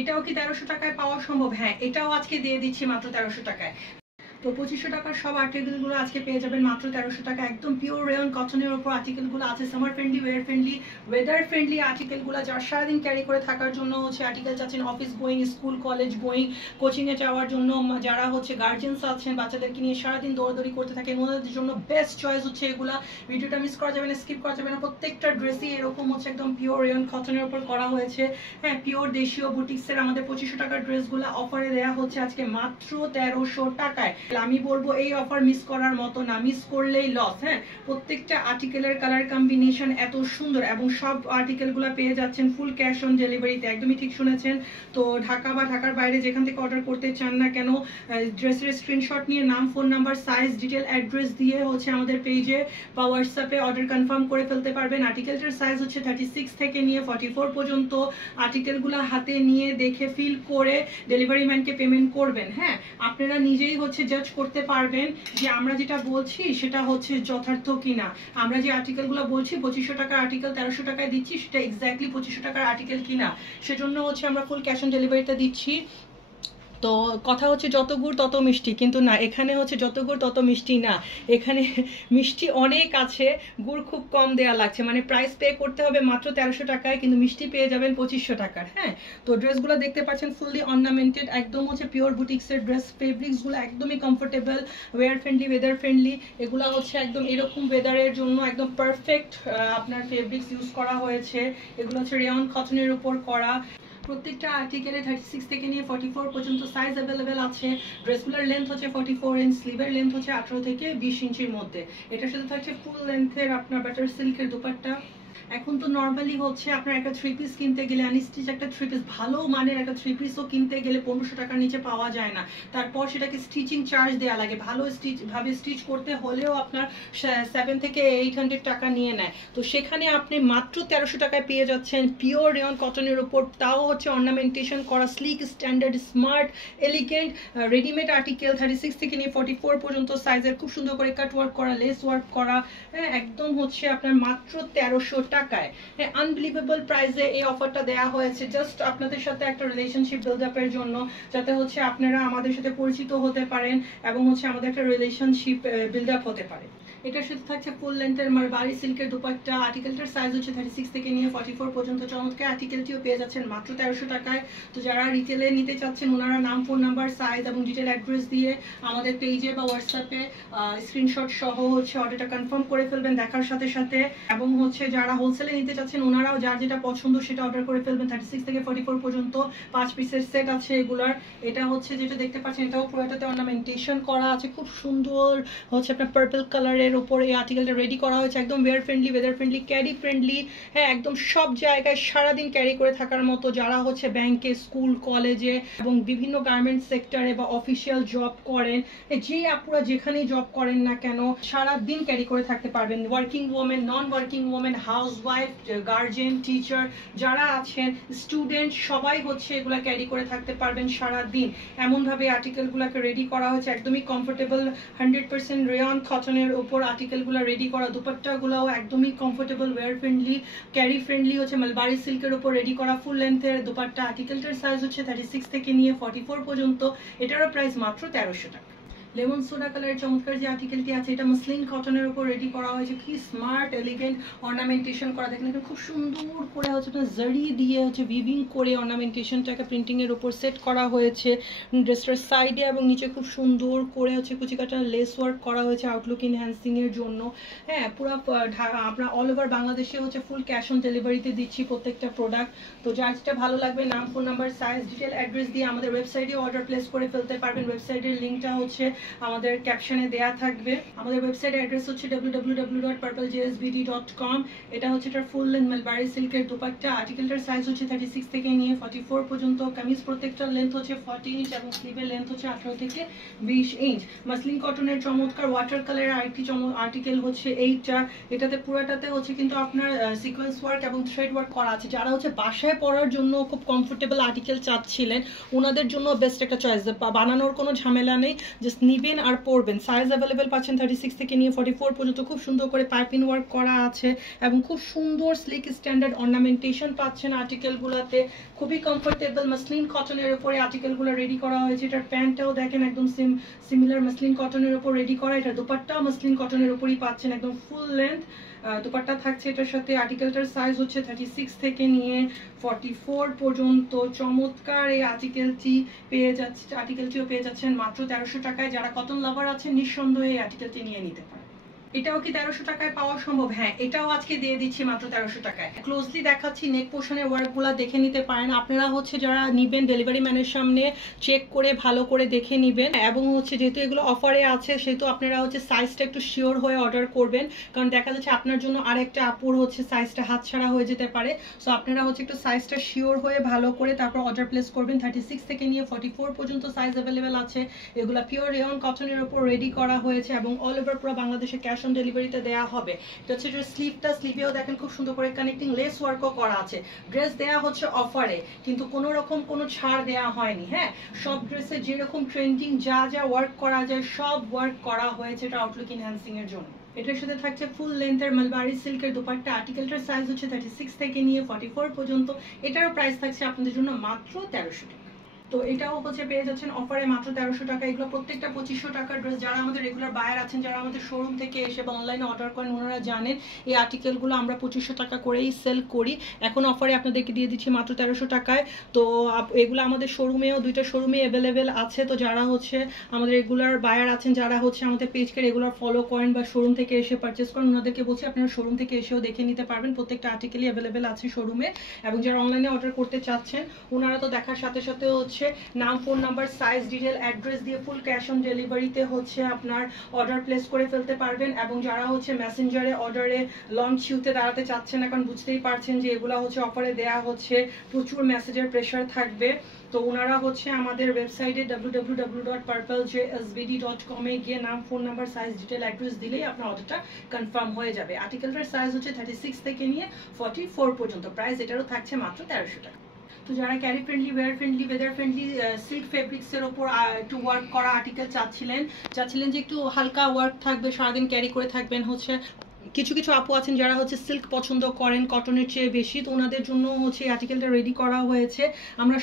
এটাও কি 1300 টাকায় পাওয়া সম্ভব? হ্যাঁ, এটাও আজকে দিয়ে দিচ্ছি মাত্র 1300 টাকায়। তো 2500 টাকার সব আর্টিকেলগুলো আজকে পেয়ে যাবেন মাত্র 1300 টাকা। একদম পিওর রেয়ন কটনের উপর আর্টিকেলগুলো আছে, summer friendly, war friendly, weather friendly আর্টিকেলগুলো, যারা সারাদিন ক্যারি করে থাকার জন্য হচ্ছে আর্টিকেল চাচ্ছেন, office going, school college going, কোচিংয়ে যাওয়ার জন্য, যারা হচ্ছে গার্জিয়ানস আছেন বাচ্চাদেরকে নিয়ে সারাদিন দৌড়াদৌড়ি করতে থাকেন, ওনাদের জন্য বেস্ট চয়েস হচ্ছে এগুলা। ভিডিওটা মিস করা যাবে না, স্কিপ করা যাবে না। প্রত্যেকটা ড্রেসই এরকম হচ্ছে একদম পিওর রেয়ন কটনের উপর করা হয়েছে। হ্যাঁ, পিওর দেশীয় বুটিক্সের আমাদের 2500 টাকার ড্রেসগুলো অফারে দেওয়া হচ্ছে আজকে মাত্র 1300 টাকায়। আমি বলবো এই অফার মিস করার মতো না, মিস করলেই লস। হ্যাঁ, প্রত্যেকটা আর্টিকেলের কালার কম্বিনেশন এত সুন্দর এবং সব আর্টিকেলগুলো পেয়ে যাচ্ছেন ফুল ক্যাশ অন ডেলিভারিতে। একদমই ঠিক শুনেছেন। তো ঢাকা বা ঢাকার বাইরে যেখান থেকে অর্ডার করতে চান না কেন, ড্রেসের স্ক্রিনশট নিয়ে নাম, phone number, size, detail, address দিয়ে হচ্ছে আমাদের পেজে বা হোয়াটসঅ্যাপে অর্ডার কনফার্ম করে ফেলতে পারবেন। আর্টিকেলটার সাইজ হচ্ছে 36 থেকে নিয়ে 44 পর্যন্ত। আর্টিকেলগুলো হাতে নিয়ে দেখে ফিল করে ডেলিভারি ম্যানকে পেমেন্ট করবেন। হ্যাঁ, আপনারা নিজেই হচ্ছে জাজ করতে পারবেন যে আমরা যেটা বলছি সেটা হচ্ছে যথার্থ কিনা। আমরা যে আর্টিকেলগুলো বলছি 2500 টাকার আর্টিকেল 1300 টাকায় দিচ্ছি, সেটা এক্স্যাক্টলি 2500 টাকার আর্টিকেল কিনা, সেজন্য হচ্ছে আমরা ফুল ক্যাশ অন ডেলিভারিটা দিচ্ছি। তো কথা হচ্ছে যত গুড় তত মিষ্টি, কিন্তু না, এখানে হচ্ছে যত গুড় তত মিষ্টি না, এখানে মিষ্টি অনেক আছে, গুড় খুব কম দেয়া লাগছে। মানে প্রাইস পে করতে হবে মাত্র 1300 টাকায়, কিন্তু মিষ্টি পেয়ে যাবেন 2500 টাকার। হ্যাঁ, তো ড্রেসগুলো দেখতে পাচ্ছেন ফুললি অর্নামেন্টেড, একদম হচ্ছে পিওর বুটিক্সের ড্রেস। ফেব্রিক্সগুলো একদমই comfortable, war friendly, weather friendly. এগুলো হচ্ছে একদম এরকম ওয়েদারের জন্য একদম পারফেক্ট আপনার ফেব্রিক্স ইউজ করা হয়েছে। এগুলো হচ্ছে রেয়ন কটনের উপর করা। প্রত্যেকটা আর্টিকেলে 36 থেকে নিয়ে 44 পর্যন্ত সাইজ অ্যাভেলেবেল আছে। ড্রেসগুলোর লেন্থ হচ্ছে 44 ইঞ্চ, স্লিভের লেন্থ হচ্ছে 18 থেকে 20 ইঞ্চির মধ্যে। এটার সাথে থাকছে ফুল লেন্থের আপনার বাটার সিল্কের দুপাট্টা। এখন তো নর্মালি হচ্ছে আপনার একটা 3 পিস কিনতে গেলে, আনস্টিচ একটা 3 পিস, ভালো মানের একটা 3 পিসও কিনতে গেলে 1500 টাকার নিচে পাওয়া যায় না। তারপর সেটাকে স্টিচিং চার্জ দেওয়া লাগে, ভালো ভাবে স্টিচ করতে হলেও আপনার 7 থেকে 800 টাকা নিয়ে নেয়। তো সেখানে আপনি মাত্র 1300 টাকায় পেয়ে যাচ্ছেন পিওর রেয়ন কটনের উপর, তাও হচ্ছে অর্নামেন্টেশন করা, slick, standard, smart, elegant readymade article 36 থেকে নিয়ে 44 পর্যন্ত সাইজের, খুব সুন্দর করে কাট ওয়ার্ক করা, লেস ওয়ার্ক করা। হ্যাঁ, একদম হচ্ছে আপনার মাত্র 1300 টাকায়। হ্যাঁ, আনবিলিভেবল প্রাইসে এই অফারটা দেওয়া হয়েছে জাস্ট আপনাদের সাথে একটা রিলেশনশিপ বিল্ড আপের জন্য, যাতে হচ্ছে আপনারা আমাদের সাথে পরিচিত হতে পারেন এবং হচ্ছে আমাদের একটা রিলেশনশিপ বিল্ড আপ হতে পারে। এটার সাথে থাকছে ফুল লেন্থের মারবারি সিল্কের দুপাট্টা। আর্টিকেলটার সাইজ হচ্ছে 36 থেকে নিয়ে 44 পর্যন্ত। চমৎকার আর্টিকেলটিও পেয়ে যাচ্ছেন মাত্র 1300 টাকায়। তো যারা রিটেলে নিতে চাচ্ছেন, ওনারা নাম, ফোন নাম্বার, সাইজ এবং ডিটেল অ্যাড্রেস দিয়ে আমাদের পেজে বা হোয়াটসঅ্যাপে স্ক্রিনশট সহ হচ্ছে অর্ডারটা কনফার্ম করে ফেলবেন দেখার সাথে সাথে। এবং হচ্ছে যারা হোলসেলে নিতে চাচ্ছেন, ওনারাও যার যেটা পছন্দ সেটা অর্ডার করে ফেলবেন। 36 থেকে 44 পর্যন্ত 5 পিসের সেট আছে এগুলার। এটা হচ্ছে যেটা দেখতে পাচ্ছেন, এটাও পুরোটাতে অর্নামেন্টেশন করা আছে, খুব সুন্দর হচ্ছে আপনার পার্পল কালারের উপরে এই আর্টিকেলটা রেডি করা হয়েছে। একদম wear friendly, weather friendly, carry friendly. হ্যাঁ, একদম সব জায়গায় সারাদিন ক্যারি করে থাকার মতো, যারা হচ্ছে ব্যাংকে, স্কুল, কলেজে এবং বিভিন্ন গার্মেন্টস সেক্টরে বা অফিসিয়াল জব করেন, যে আপুরা যেখানেই জব করেন না কেন সারাদিন ক্যারি করে থাকতে পারবেন। ওয়ার্কিং ওমেন, নন working women, house wife, guardian, teacher যারা আছেন, স্টুডেন্ট, সবাই হচ্ছে এগুলা ক্যারি করে থাকতে পারবেন সারাদিন। এমনভাবে আর্টিকেলগুলোকে রেডি করা হয়েছে, একদমই কমফোর্টেবল, 100% রেয়ন কটনের উপর আর্টিকেলগুলো রেডি করা। দুপাট্টাগুলোও একদমই comfortable, wear friendly, carry friendly, হচ্ছে মালবারি সিল্কের উপর রেডি করা ফুল লেন্থের দুপাট্টা। আর্টিকেলটার সাইজ হচ্ছে 36 থেকে নিয়ে 44 পর্যন্ত। এটারও প্রাইস মাত্র 1300 টাকা। লেমন সোডা কালারের চমৎকার যে আর্টিকেলটি আছে, এটা মসলিন কটনের উপর রেডি করা হয়েছে, কি স্মার্ট, এলিগেন্ট অর্নামেন্টেশন করা। দেখেন এখানে খুব সুন্দর করে হচ্ছে আপনার জরি দিয়ে হচ্ছে উইভিং করে অর্নামেন্টেশনটাকে প্রিন্টিং এর উপর সেট করা হয়েছে। ড্রেসটার সাইডে এবং নিচে খুব সুন্দর করে হচ্ছে কুচিকাটা লেস ওয়ার্ক করা হয়েছে আউটলুক এনহ্যান্সিং এর জন্য। হ্যাঁ, পুরো আপনার অল ওভার বাংলাদেশে হচ্ছে ফুল ক্যাশ অন ডেলিভারিতে দিচ্ছি প্রত্যেকটা প্রোডাক্ট। তো যার যেটা ভালো লাগবে, নাম, phone number, size, detail, address দিয়ে আমাদের ওয়েবসাইটে অর্ডার প্লেস করে ফেলতে পারবেন। ওয়েবসাইটের লিঙ্কটা হচ্ছে আমাদের ক্যাপশনে দেয়া থাকবে। আমাদের ওয়েবসাইট অ্যাড্রেস হচ্ছে www.purpleJSBD.com। এটা হচ্ছে এটার ফুল লেন্থ মালবারি সিল্কের দুপাট্টা। আর্টিকেলটার সাইজ হচ্ছে 36 থেকে নিয়ে 44 পর্যন্ত। কামিজ প্রত্যেকটার লেন্থ হচ্ছে 40 ইঞ্চ এবং স্লিভের লেন্থ হচ্ছে 18 থেকে 20 ইঞ্চ। মাসলিন কটনের চমৎকার ওয়াটার কালারের আরেকটি আর্টিকেল হচ্ছে এইটা। এটাতে পুরাটাতে হচ্ছে কিন্তু আপনার সিকোয়েন্স ওয়ার্ক এবং থ্রেড ওয়ার্ক করা আছে। যারা হচ্ছে বাসায় পরার জন্য খুব কমফোর্টেবল আর্টিকেল চাচ্ছিলেন, ওনাদের জন্য বেস্ট একটা চয়েস। বানানোর কোনো ঝামেলা নেই, জাস্ট নিবেন আর পরবেন। সাইজ অ্যাভেলেবেল পাচ্ছেন 36 থেকে নিয়ে 44 পর্যন্ত। খুব সুন্দর করে পাইপিং ওয়ার্ক করা আছে এবং খুব সুন্দর স্লিক স্ট্যান্ডার্ড অর্নামেন্টেশন পাচ্ছেন আর্টিকেলগুলোতে। খুবই কমফোর্টেবল মাসলিন কটনের উপরে আর্টিকেলগুলো রেডি করা হয়েছে। এটার প্যান্টটাও দেখেন একদম সিমিলার মাসলিন কটনের উপর রেডি করা। এটা দুপাট্টাও মাসলিন কটনের উপরই পাচ্ছেন একদম ফুল লেন্থ দুপাট্টা থাকছে এটার সাথে। আর্টিকেলটার সাইজ হচ্ছে 36 থেকে নিয়ে 44 পর্যন্ত। চমৎকার এই আর্টিকেলটিও পেয়ে যাচ্ছেন মাত্র 1300 টাকায়। যারা কটন লাভার আছেন নিঃসন্দেহে এই আর্টিকেলটি নিয়ে নিতে পারেন। এটাও কি 1300 টাকায় পাওয়া সম্ভব? হ্যাঁ, এটাও আজকে দিয়ে দিচ্ছি মাত্র 1300 টাকায়। ক্লোজলি দেখাচ্ছি, নেক পোর্শনের ওয়ার্কগুলো দেখে নিতে পারেন। আপনারা হচ্ছে যারা নিবেন ডেলিভারি ম্যানের সামনে চেক করে ভালো করে দেখে নিবেন। এবং হচ্ছে যেহেতু এগুলো অফারে আছে সেহেতু আপনারা হচ্ছে সাইজটা একটু শিওর হয়ে অর্ডার করবেন, কারণ দেখা যাচ্ছে আপনার জন্য আরেকটা আপুর হচ্ছে সাইজটা হাতছাড়া হয়ে যেতে পারে। সো আপনারা হচ্ছে একটু সাইজটা শিওর হয়ে ভালো করে তারপর অর্ডার প্লেস করবেন। 36 থেকে নিয়ে 44 পর্যন্ত সাইজ অ্যাভেলেবেল আছে। এগুলো পিওর রেয়ন কটনের উপর রেডি করা হয়েছে এবং অল ওভার পুরো বাংলাদেশে ক্যাশ অন ডেলিভারিতে দেওয়া হবে। এটা হচ্ছে যে স্লিভেও দেখেন খুব সুন্দর করে কানেক্টিং লেস ওয়ার্কও করা আছে। ড্রেস দেয়া হচ্ছে অফারে, কিন্তু কোনো রকম কোনো ছাড় দেয়া হয়নি। হ্যাঁ, সব ড্রেসে যেরকম ট্রেন্ডিং যা ওয়ার্ক করা যায় সব ওয়ার্ক করা হয়েছে এটা আউটলুক এনহ্যান্সিং এর জন্য। এটার সাথে থাকছে ফুল লেন্থের মালবারি সিল্কের দুপাট্টা। আর্টিকেলটার সাইজ হচ্ছে 36 থেকে নিয়ে 44 পর্যন্ত। এটারও প্রাইস থাকছে আপনাদের জন্য মাত্র 1300 টাকা। তো এটাও হচ্ছে পেয়ে যাচ্ছেন অফারে মাত্র 1300 টাকা। এগুলো প্রত্যেকটা 2500 টাকার ড্রেস। যারা আমাদের রেগুলার বায়ার আছেন, যারা আমাদের শোরুম থেকে এসে বা অনলাইনে অর্ডার করেন, ওনারা জানেন এই আর্টিকেলগুলো আমরা 2500 টাকা করেই সেল করি। এখন অফারে আপনাদেরকে দিয়ে দিচ্ছি মাত্র 1300 টাকায়। তো এগুলো আমাদের শোরুমেও, দুইটা শোরুমে অ্যাভেলেবেল আছে। তো যারা হচ্ছে আমাদের রেগুলার বায়ার আছেন, যারা হচ্ছে আমাদের পেজকে রেগুলার ফলো করেন বা শোরুম থেকে এসে পারচেস করেন, ওনাদেরকে বলছি আপনারা শোরুম থেকে এসেও দেখে নিতে পারবেন। প্রত্যেকটা আর্টিকেলই অ্যাভেলেবেল আছে শোরুমে। এবং যারা অনলাইনে অর্ডার করতে চাচ্ছেন ওনারা তো দেখার সাথে সাথে হচ্ছে নাম, phone number, size detail, address দিয়ে ফুল ক্যাশ অন ডেলিভারিতে হচ্ছে আপনার অর্ডার প্লেস করে ফেলতে পারবেন। এবং যারা হচ্ছে মেসেঞ্জারে অর্ডারে লঞ্চ ইউতে দাঁড়াতে চাচ্ছেন, এখন বুঝতেই পারছেন যে এগুলো হচ্ছে অফারে দেয়া হচ্ছে, প্রচুর মেসেজের প্রেশার থাকবে। তো ওনারা হচ্ছে আমাদের ওয়েবসাইটে www.purplejsbd.com এ গিয়ে নাম, phone number, size detail, address দিলেই আপনার অর্ডারটা কনফার্ম হয়ে যাবে। আর্টিকেলটার সাইজ হচ্ছে 36 থেকে নিয়ে 44 পর্যন্ত। প্রাইস এটারও থাকছে মাত্র 1300 টাকা। তো যারা carry friendly, wear friendly, weather friendly silk ফেব্রিক্সের ওপর একটু ওয়ার্ক করা আর্টিকেল চাচ্ছিলেন যে একটু হালকা ওয়ার্ক থাকবে, সারাদিন ক্যারি করে থাকবেন, হচ্ছে কিছু কিছু আপু আছেন যারা হচ্ছে সিল্ক পছন্দ করেন কটনের চেয়ে বেশি, তো ওনাদের জন্য হচ্ছে এই আর্টিকেলটা রেডি করা হয়েছে। আমরা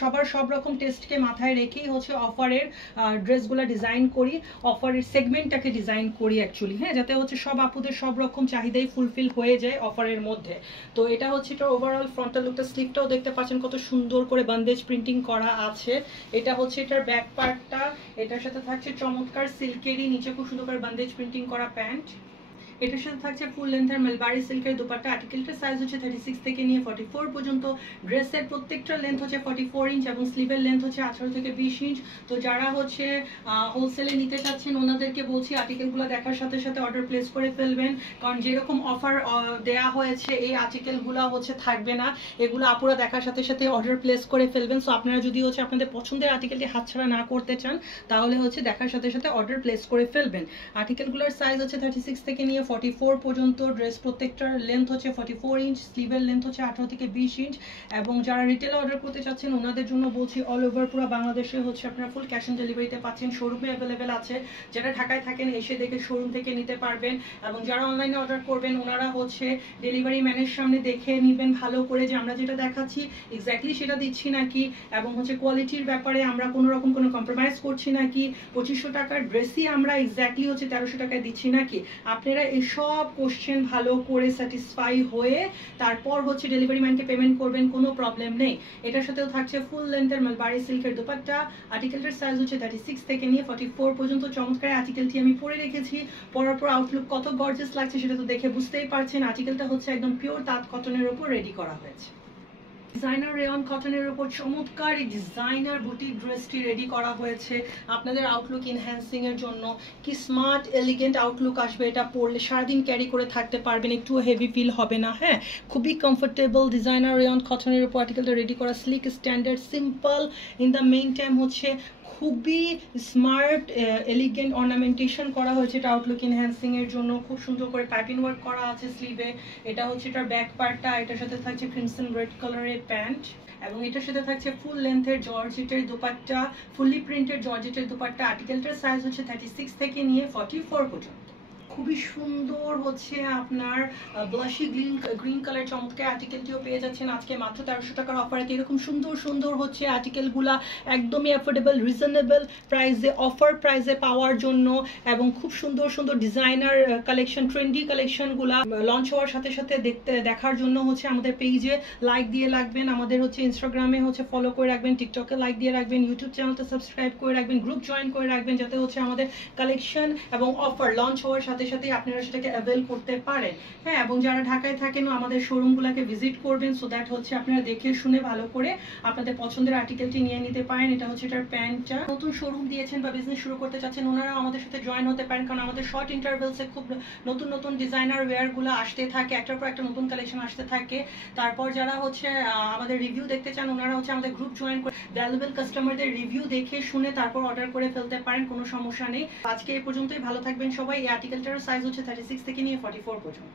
সবার সব রকম টেস্টকে মাথায় রেখেই হচ্ছে অফারের ড্রেসগুলো ডিজাইন করি, অফারের সেগমেন্টটাকে ডিজাইন করি অ্যাকচুয়ালি। হ্যাঁ, যাতে হচ্ছে সব আপুদের সব রকম চাহিদাই ফুলফিল হয়ে যায় অফারের মধ্যে। তো এটা হচ্ছে এটা ওভারঅল ফ্রন্টাল লুকটা। স্লিভটাও দেখতে পাচ্ছেন কত সুন্দর করে বান্দেজ প্রিন্টিং করা আছে। এটা হচ্ছে এটার ব্যাক পার্টটা। এটার সাথে থাকছে চমৎকার সিল্কেরই নিচে খুব সুন্দর করে বান্দেজ প্রিন্টিং করা প্যান্ট। এটার সাথে থাকছে ফুল লেন্থের মালবারি সিল্কের দুপাট্টা। আর্টিকেলটার সাইজ হচ্ছে 36 থেকে নিয়ে 44 পর্যন্ত। ড্রেসের প্রত্যেকটা লেন্থ হচ্ছে 44 ইঞ্চ এবং স্লিভের লেন্থ হচ্ছে 18 থেকে 20 ইঞ্চ। তো যারা হচ্ছে হোলসেলে নিতে চাচ্ছেন ওনাদেরকে বলছি আর্টিকেলগুলো দেখার সাথে সাথে অর্ডার প্লেস করে ফেলবেন, কারণ যেরকম অফার দেয়া হয়েছে এই আর্টিকেলগুলো হচ্ছে থাকবে না। এগুলো আপুরা দেখার সাথে সাথে অর্ডার প্লেস করে ফেলবেন। সো আপনারা যদি হচ্ছে আপনাদের পছন্দের আর্টিকেলটি হাতছাড়া না করতে চান তাহলে হচ্ছে দেখার সাথে সাথে অর্ডার প্লেস করে ফেলবেন। আর্টিকেলগুলোর সাইজ হচ্ছে 36 থেকে নিয়ে 44 পর্যন্ত। ড্রেস প্রত্যেকটার লেন্থ হচ্ছে 44 ইঞ্চ, স্লিভের লেন্থ হচ্ছে 18 থেকে 20 ইঞ্চ। এবং যারা রিটেল অর্ডার করতে চাচ্ছেন ওনাদের জন্য বলছি অল ওভার পুরো বাংলাদেশে হচ্ছে আপনারা ফুল ক্যাশ অন ডেলিভারিতে পাচ্ছেন। শোরুমে অ্যাভেলেবেল আছে। যারা ঢাকায় থাকেন এসে দেখে শোরুম থেকে নিতে পারবেন। এবং যারা অনলাইনে অর্ডার করবেন ওনারা হচ্ছে ডেলিভারি ম্যানের সামনে দেখে নেবেন ভালো করে যে আমরা যেটা দেখাচ্ছি এক্স্যাক্টলি সেটা দিচ্ছি নাকি, এবং হচ্ছে কোয়ালিটির ব্যাপারে আমরা কোনো রকম কোনো কম্প্রোমাইজ করছি নাকি, 2500 টাকার ড্রেসই আমরা এক্স্যাক্টলি হচ্ছে 1300 টাকায় দিচ্ছি নাকি। আপনারা এসব কোশ্চেন ভালো করে স্যাটিসফাই হয়ে তারপর হচ্ছে ডেলিভারি ম্যানকে পেমেন্ট করবেন, কোনো প্রবলেম নেই। এটার সাথেও থাকছে ফুল লেন্থের মালবারি সিল্কের দুপাট্টা। আর্টিকেলটার সাইজ হচ্ছে 36 থেকে নিয়ে 44 পর্যন্ত। চমৎকার আর্টিকেলটি আমি পরে রেখেছি। পরার পর আউটলুক কত গর্জিয়াস লাগছে সেটা তো দেখে বুঝতেই পারছেন। আর্টিকেলটা হচ্ছে একদম পিওর তাঁত কটনের উপর রেডি করা হয়েছে। ডিজাইনার রেয়ন কটনের উপর চমৎকার এই ডিজাইনার বুটিক ড্রেসটি রেডি করা হয়েছে আপনাদের আউটলুক এনহ্যান্সিং এর জন্য। কি স্মার্ট এলিগেন্ট আউটলুক আসবে এটা পরলে, সারাদিন ক্যারি করে থাকতে পারবেন, একটু হেভি ফিল হবে না। হ্যাঁ, খুবই কমফোর্টেবল ডিজাইনার রেয়ন কটনের উপর আর্টিকেলটা রেডি করা। Slick, standard, simple, in the main time হচ্ছে খুবই স্মার্ট এলিগেন্ট অর্নামেন্টেশন করা হয়েছে, এটা আউটলুক এনহ্যান্সিং এর জন্য খুব সুন্দর করে পাইপিং ওয়ার্ক করা আছে স্লিভে। এটা হচ্ছে এটার ব্যাক পার্টটা, এটার সাথে থাকছে ক্রিমসন রেড কালারের প্যান্ট, এবং এটার সাথে থাকছে ফুল লেন্থের জর্জেটের দুপাট্টা, ফুললি প্রিন্টেড জর্জেটের দুপাট্টা। আর্টিকেলটার সাইজ হচ্ছে 36 থেকে নিয়ে 44 পর্যন্ত। খুবই সুন্দর হচ্ছে আপনার ব্লাশি গ্রিন কালার চমৎকার আর্টিকেলটিও পেয়ে যাচ্ছেন আজকে মাত্র 1300 টাকার অফারে। এরকম সুন্দর সুন্দর হচ্ছে আর্টিকেলগুলা একদমই অ্যাফোর্ডেবল রিজনেবল প্রাইসে অফার প্রাইসে পাওয়ার জন্য, এবং খুব সুন্দর সুন্দর ডিজাইনার কালেকশন ট্রেন্ডি কালেকশনগুলা লঞ্চ হওয়ার সাথে সাথে দেখার জন্য হচ্ছে আমাদের পেজে লাইক দিয়ে রাখবেন, আমাদের হচ্ছে ইনস্টাগ্রামে হচ্ছে ফলো করে রাখবেন, টিকটকে লাইক দিয়ে রাখবেন, ইউটিউব চ্যানেলটা সাবস্ক্রাইব করে রাখবেন, গ্রুপ জয়েন করে রাখবেন, যাতে হচ্ছে আমাদের কালেকশন এবং অফার লঞ্চ হওয়ার সাথে সাথে আপনারা সেটাকে অ্যাভেল করতে পারেন। হ্যাঁ, এবং যারা ঢাকায় থাকেন আমাদের শোরুমগুলোকে ভিজিট করবেন, সো দ্যাট হচ্ছে আপনারা দেখে শুনে ভালো করে আপনাদের পছন্দের আর্টিকেলটি নিয়ে নিতে পারেন। এটা হচ্ছে এটার প্যান্টটা। নতুন শোরুম দিয়েছেন বা বিজনেস শুরু করতে চাচ্ছেন ওনারা আমাদের সাথে জয়েন হতে পারেন, কারণ আমাদের শর্ট ইন্টারভেলসে খুব নতুন নতুন ডিজাইনার ওয়্যারগুলো আসতে থাকে, একটার পর একটা নতুন কালেকশন আসতে থাকে। তারপর যারা হচ্ছে আমাদের রিভিউ দেখতে চান ওনারা হচ্ছে আমাদের গ্রুপ জয়েন করে ভ্যালুয়েবল কাস্টমারদের রিভিউ দেখে শুনে তারপর অর্ডার করে ফেলতে পারেন, কোনো সমস্যা নেই। আজকে এই পর্যন্তই, ভালো থাকবেন সবাই। এই আর্টিকেলটার সাইজ হচ্ছে 36 থেকে নিয়ে 44 পর্যন্ত।